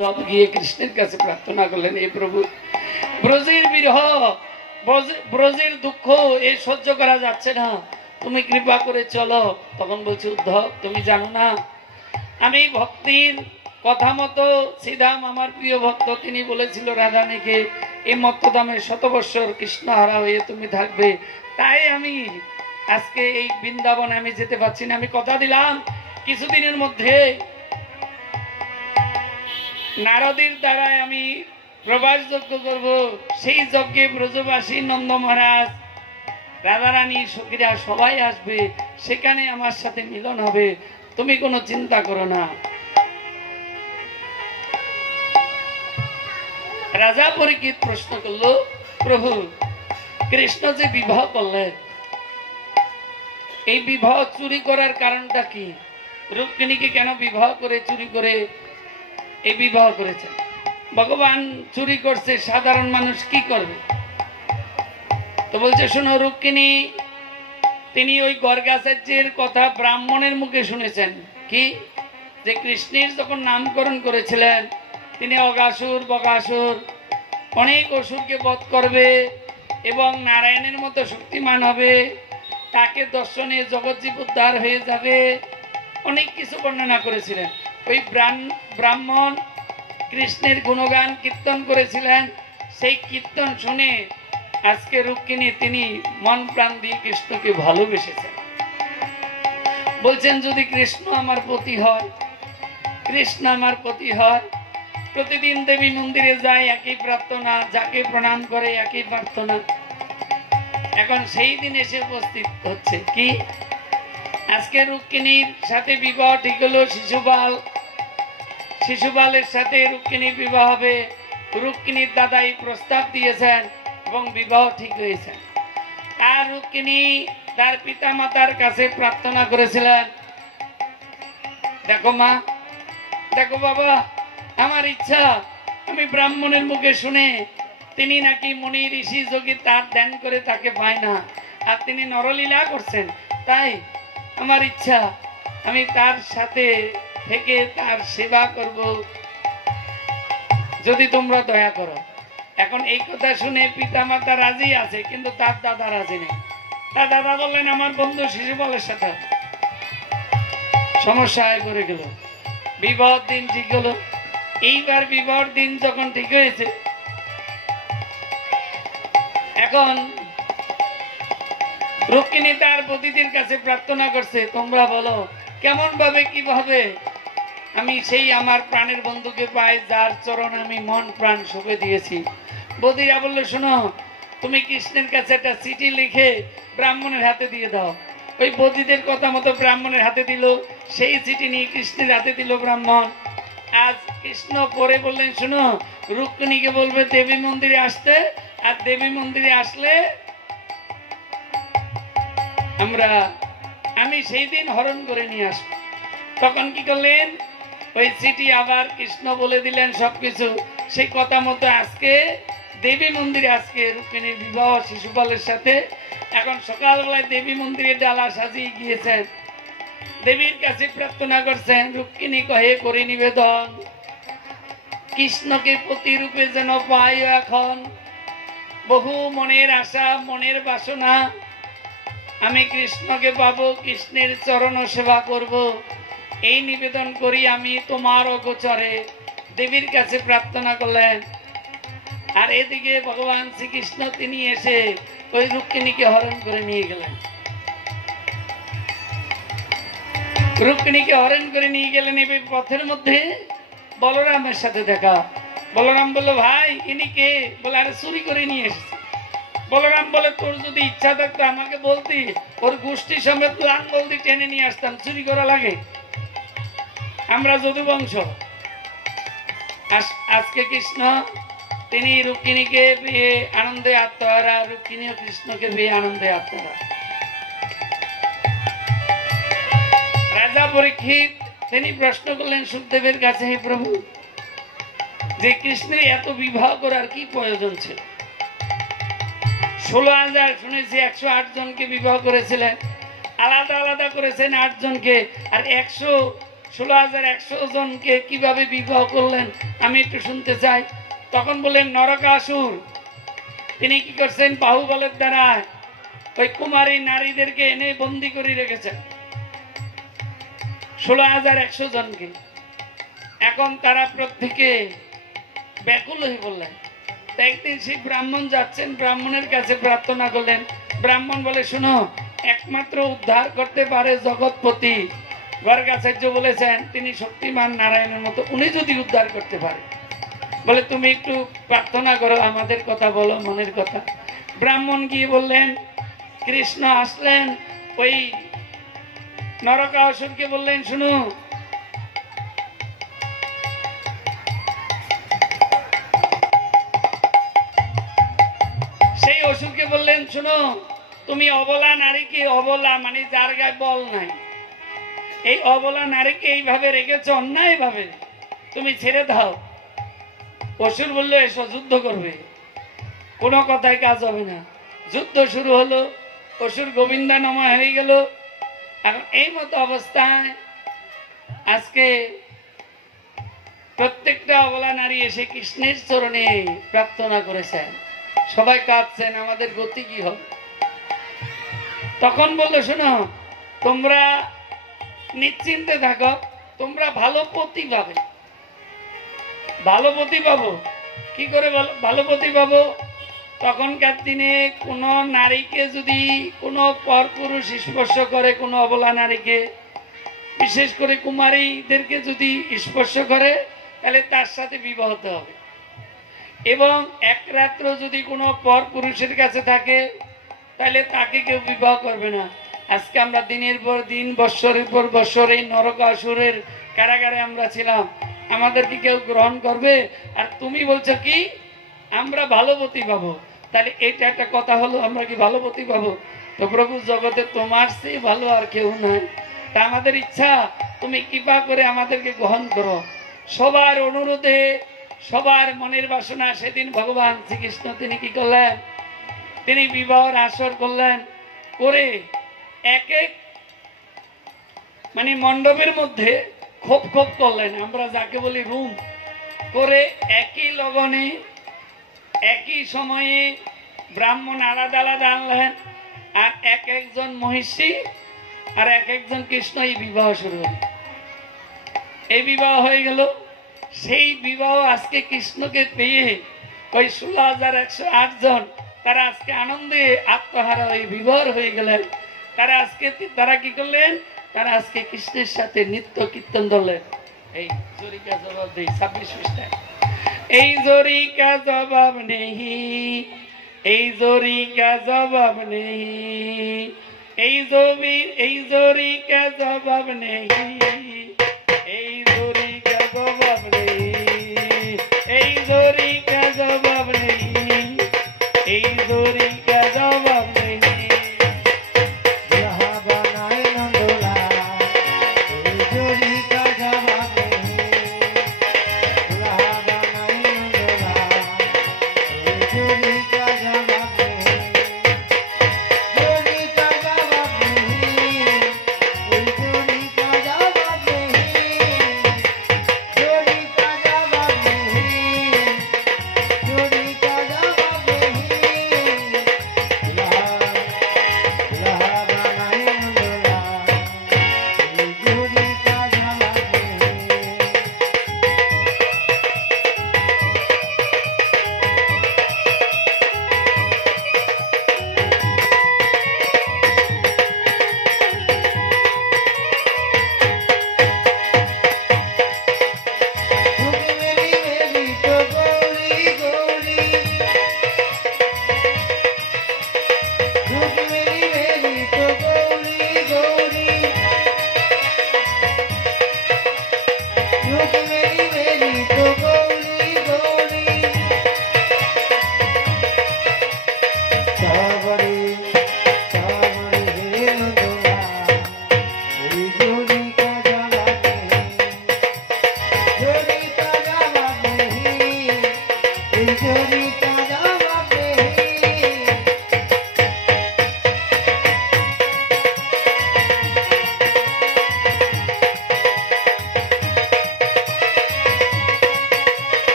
সব গিয়ে কৃষ্ণের কাছে প্রার্থনা করলেন, এই প্রভু, ব্রজের বিরহ, ব্রজের দুঃখ এ সহ্য করা যাচ্ছে না, তুমি কৃপা করে চলো। তখন বলছে, উদ্ধব তুমি জানো না, আমি ভক্তির কথা মতো শ্রীধাম আমার প্রিয় ভক্ত তিনি বলেছিল রাধানীকে এই মত্তধামে 100 বৎসর কৃষ্ণ হারা হয়ে তুমি থাকবে, তাই আমি আজকে এই বৃন্দাবনে আমি যেতে পারছি না। আমি কথা দিলাম কিছুদিনের মধ্যে নারদের দ্বারাই আমি প্রবাস যজ্ঞ করব, সেই যজ্ঞে ব্রজবাসী নন্দ মহারাজ, রাধারানী, সখীরা সবাই আসবে, সেখানে আমার সাথে মিলন হবে, তুমি কোনো চিন্তা করো না। রাজা পরীক্ষিত প্রশ্ন করলো, প্রভু কৃষ্ণ যে বিবাহ করলেন, এই বিবাহ চুরি করার কারণটা কি? রুক্মিণীকে কেন বিবাহ করে চুরি করে এই বিবাহ করেছেন? ভগবান চুরি করছে, সাধারণ মানুষ কি করবে? তো বলছে, শোনো রুক্মিণী, তিনি ওই গর্গাচার্যের কথা ব্রাহ্মণের মুখে শুনেছেন, কি যে কৃষ্ণের যখন নামকরণ করেছিলেন তিনি অগাসুর বগাসুর অনেক অসুরকে বধ করবে এবং নারায়ণের মতো শক্তিমান হবে, তাকে দর্শনে জগৎজীব উদ্ধার হয়ে যাবে, অনেক কিছু বর্ণনা করেছিলেন। ওই ব্রাহ্মণ কৃষ্ণের গুণগান কীর্তন করেছিলেন, সেই কীর্তন শুনে আজকে রুক্মিণী তিনি মন প্রাণ দিয়ে কৃষ্ণকে ভালোবেসেছেন। বলছেন, যদি কৃষ্ণ আমার পতি হয়, কৃষ্ণ আমার পতি হয়, প্রতিদিন দেবী মন্দিরে যায় একই প্রার্থনা, যাকে প্রণাম করে একই প্রার্থনা। এখন সেই দিন এসে উপস্থিত হচ্ছে কি, আজকে রুক্মিণীর সাথে বিবাহ ঠিক হলো, শিশুপালের সাথে রুক্মিণীর বিবাহ হবে। রুক্মিণীর দাদাই প্রস্তাব দিয়েছেন এবং বিবাহ ঠিক হয়েছে। আর রুক্মিণী তার পিতা মাতার কাছে প্রার্থনা করেছিলেন, দেখো মা, দেখো বাবা, আমার ইচ্ছা, আমি ব্রাহ্মণের মুখে শুনে তিনি নাকি মুনি ঋষি যোগী তার ধ্যান করে তাকে পায় না, আর তিনি নরলীলা করছেন, তাই আমার ইচ্ছা আমি তার সাথে থেকে তার সেবা করব, যদি তোমরা দয়া করো। এখন এই কথা শুনে পিতা মাতা রাজি আছে, কিন্তু তার দাদা রাজি নেই। তার দাদা বললেন, আমার বন্ধু শিশুপালের সাথে সমস্যায় পড়ে গেল, বিবাহ দিন ঠিক হলো। এইবার বিবাহ দিন যখন ঠিক হয়েছে, এখন রুক্মিণী তার পতিদের কাছে প্রার্থনা করছে, তোমরা বলো কেমন ভাবে কিভাবে আমি সেই আমার প্রাণের বন্ধুকে পাই, যার চরণ আমি মন প্রাণ সঁপে দিয়েছি। বদিরা বললো, শোনো, তুমি কৃষ্ণের কাছে একটা চিঠি লিখে ব্রাহ্মণের হাতে দিয়ে দাও। ওই বদিদের কথা মতো ব্রাহ্মণের হাতে দিল, সেই চিঠি নিয়ে কৃষ্ণের হাতে দিল ব্রাহ্মণ। আজ কৃষ্ণ পরে বললেন, শোনো, রুক্মিণীকে বলবে দেবী মন্দিরে আসতে, আর দেবী মন্দিরে আসলে আমি সেই দিন হরণ করে নিয়ে আসবো। তখন কি করলেন, ওই চিঠি আবার কৃষ্ণ বলে দিলেন সবকিছু, সেই কথা মতো আজকে দেবী মন্দিরে আজকে রুক্মিণীর বিবাহ শিশুপালের সাথে। এখন সকালবেলায় দেবী মন্দিরে ডালা সাজিয়ে গিয়েছেন, দেবীর কাছে প্রার্থনা করছেন। রুক্মিণী কহে করি নিবেদন, কৃষ্ণকে প্রতিরূপে যেন পাই, এখন বহু মনের আশা মনের বাসনা, আমি কৃষ্ণকে পাবো, কৃষ্ণের চরণ সেবা করব, এই নিবেদন করি আমি তোমার অগোচরে, দেবীর কাছে প্রার্থনা করলেন। আর এদিকে ভগবান শ্রীকৃষ্ণ তিনি এসে ওই রুক্মিণীকে হরণ করে নিয়ে গেলেন। রুক্মিণীকে হরণ করে নিয়ে গেলেন। এই পথের মধ্যে বলরামের সাথে দেখা। বলরাম বলল, ভাই ইনি কে? বলে, আরে চুরি করে নিয়ে এসেছে। বলরাম বলে, তোর যদি ইচ্ছা থাকতো আমাকে বলতি, ওর গোষ্ঠী সমেত লাঙ্গল দিয়ে টেনে নিয়ে আসতাম, চুরি করা লাগে? আমরা যদু বংশ। আজকে কৃষ্ণ তিনি রুক্মিণীকে পেয়ে আনন্দে আত্মহারা, রুক্মিণীও কৃষ্ণকে পেয়ে আনন্দে আত্মহারা। রাজা পরীক্ষিত তিনি প্রশ্ন করলেন সুখদেবের কাছে, হে প্রভু, যে কৃষ্ণের এত বিবাহ করার কি প্রয়োজন ছিল? 16,000 শুনেছি, 108 জনকে বিবাহ করেছিলেন, আলাদা আলাদা করেছেন 8 জনকে, আর 16,100 জনকে কিভাবে বিবাহ করলেন আমি একটু শুনতে চাই। তখন বললেন নরকাসুর তিনি কি করছেন, বাহুবলের দ্বারা ওই কুমারী নারীদেরকে এনে বন্দি করে রেখেছেন 16,100 জনকে। এখন তারা প্রত্যেকে ব্যাকুল হয়ে বললেন। একদিন সেই ব্রাহ্মণ যাচ্ছেন, ব্রাহ্মণের কাছে প্রার্থনা করলেন। ব্রাহ্মণ বলে, শোনো, একমাত্র উদ্ধার করতে পারে জগৎপতি। গর্গাচার্য বলেছেন তিনি শক্তিমান নারায়ণের মতো, উনি যদি উদ্ধার করতে পারে, বলে তুমি একটু প্রার্থনা করো, আমাদের কথা বলো, মনের কথা। ব্রাহ্মণ গিয়ে বললেন, কৃষ্ণ আসলেন, ওই নরকাসুরকে বললেন, শুনো, সেই অসুরকে বললেন, শুনো, তুমি অবলা নারীকে, অবলা মানে যার গায়ে বল নাই, এই অবলা নারীকে এইভাবে রেখেছো অন্যায় ভাবে, তুমি ছেড়ে দাও। অসুর বললো, এসো যুদ্ধ করবে। কোনো কথায় কাজ হবে না। যুদ্ধ শুরু হলো, অসুর গোবিন্দা নমা হয়ে গেল। এখন এই মতো অবস্থায় আজকে প্রত্যেকটা অবলা নারী এসে কৃষ্ণের চরণে প্রার্থনা করেছেন, সবাই কাঁদছেন, আমাদের গতি কি হবে। তখন বললো, শোনো, তোমরা নিশ্চিন্তে থাকো, তোমরা ভালো পতি পাবে। ভালো পতি পাবো কি করে, ভালো পতি পাবো? তখনকার দিনে কোন নারীকে যদি কোনো পরপুরুষ স্পর্শ করে, কোনো অবলা নারীকে, বিশেষ করে কুমারীদেরকে যদি স্পর্শ করে, তাহলে তার সাথে বিবাহ হতে হবে। এবং এক রাত্র যদি কোনো পরপুরুষের কাছে থাকে, তাহলে তাকে কেউ বিবাহ করবে না। আজকে আমরা দিনের পর দিন, বৎসরের পর বৎসর এই নরকাসুরের কারাগারে আমরা ছিলাম, আমাদেরকে কেউ গ্রহণ করবে? আর তুমি বলছো কি আমরা ভালোপতি পাবো? তাহলে এটা একটা কথা হলো, আমরা কি ভালোপতি পাবো? তো প্রভু, জগতে তোমার চেয়ে ভালো আর কেউ নাই। তা আমাদের ইচ্ছা তুমি কৃপা করে আমাদেরকে গ্রহণ করো। সবার অনুরোধে, সবার মনের বাসনা, সেদিন ভগবান শ্রীকৃষ্ণ তিনি কি করলেন, তিনি বিবাহের আসর করলেন। করে এক এক মানে মণ্ডপের মধ্যে খোপ খোপ করলেন, আমরা যাকে বলি রুম করে, একই লগনে একই সময়ে ব্রাহ্মণ আলাদা আলাদা আনলেন, আর এক একজন মহিষী আর এক একজন কৃষ্ণ, এই বিবাহ শুরু হল। এই বিবাহ হয়ে গেল। সেই বিবাহ আজকে কৃষ্ণকে পেয়ে ওই 16,108 জন তারা আজকে আনন্দে আত্মহারা হয়ে বিভোর হয়ে গেলেন। তারা আজকে তারা কি করলেন, তারা আজকে কৃষ্ণের সাথে নিত্য কীর্তন ধরলেন। এই জরিকা জবাব দেই 26 পৃষ্ঠায়, এই জরিকা জবাব নেই, এই জরিকা জবাব নেই, এই জরিকা জবাব নেই, এই জরিকা জবাব নেই, এই জরিকা জবাব নেই, এই জরিকা জবাব নেই।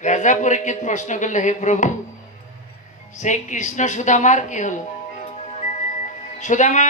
রাজা পরীক্ষিত প্রশ্ন করলে, হে প্রভু, সেই কৃষ্ণ সুদামার কি হলো? সুদামা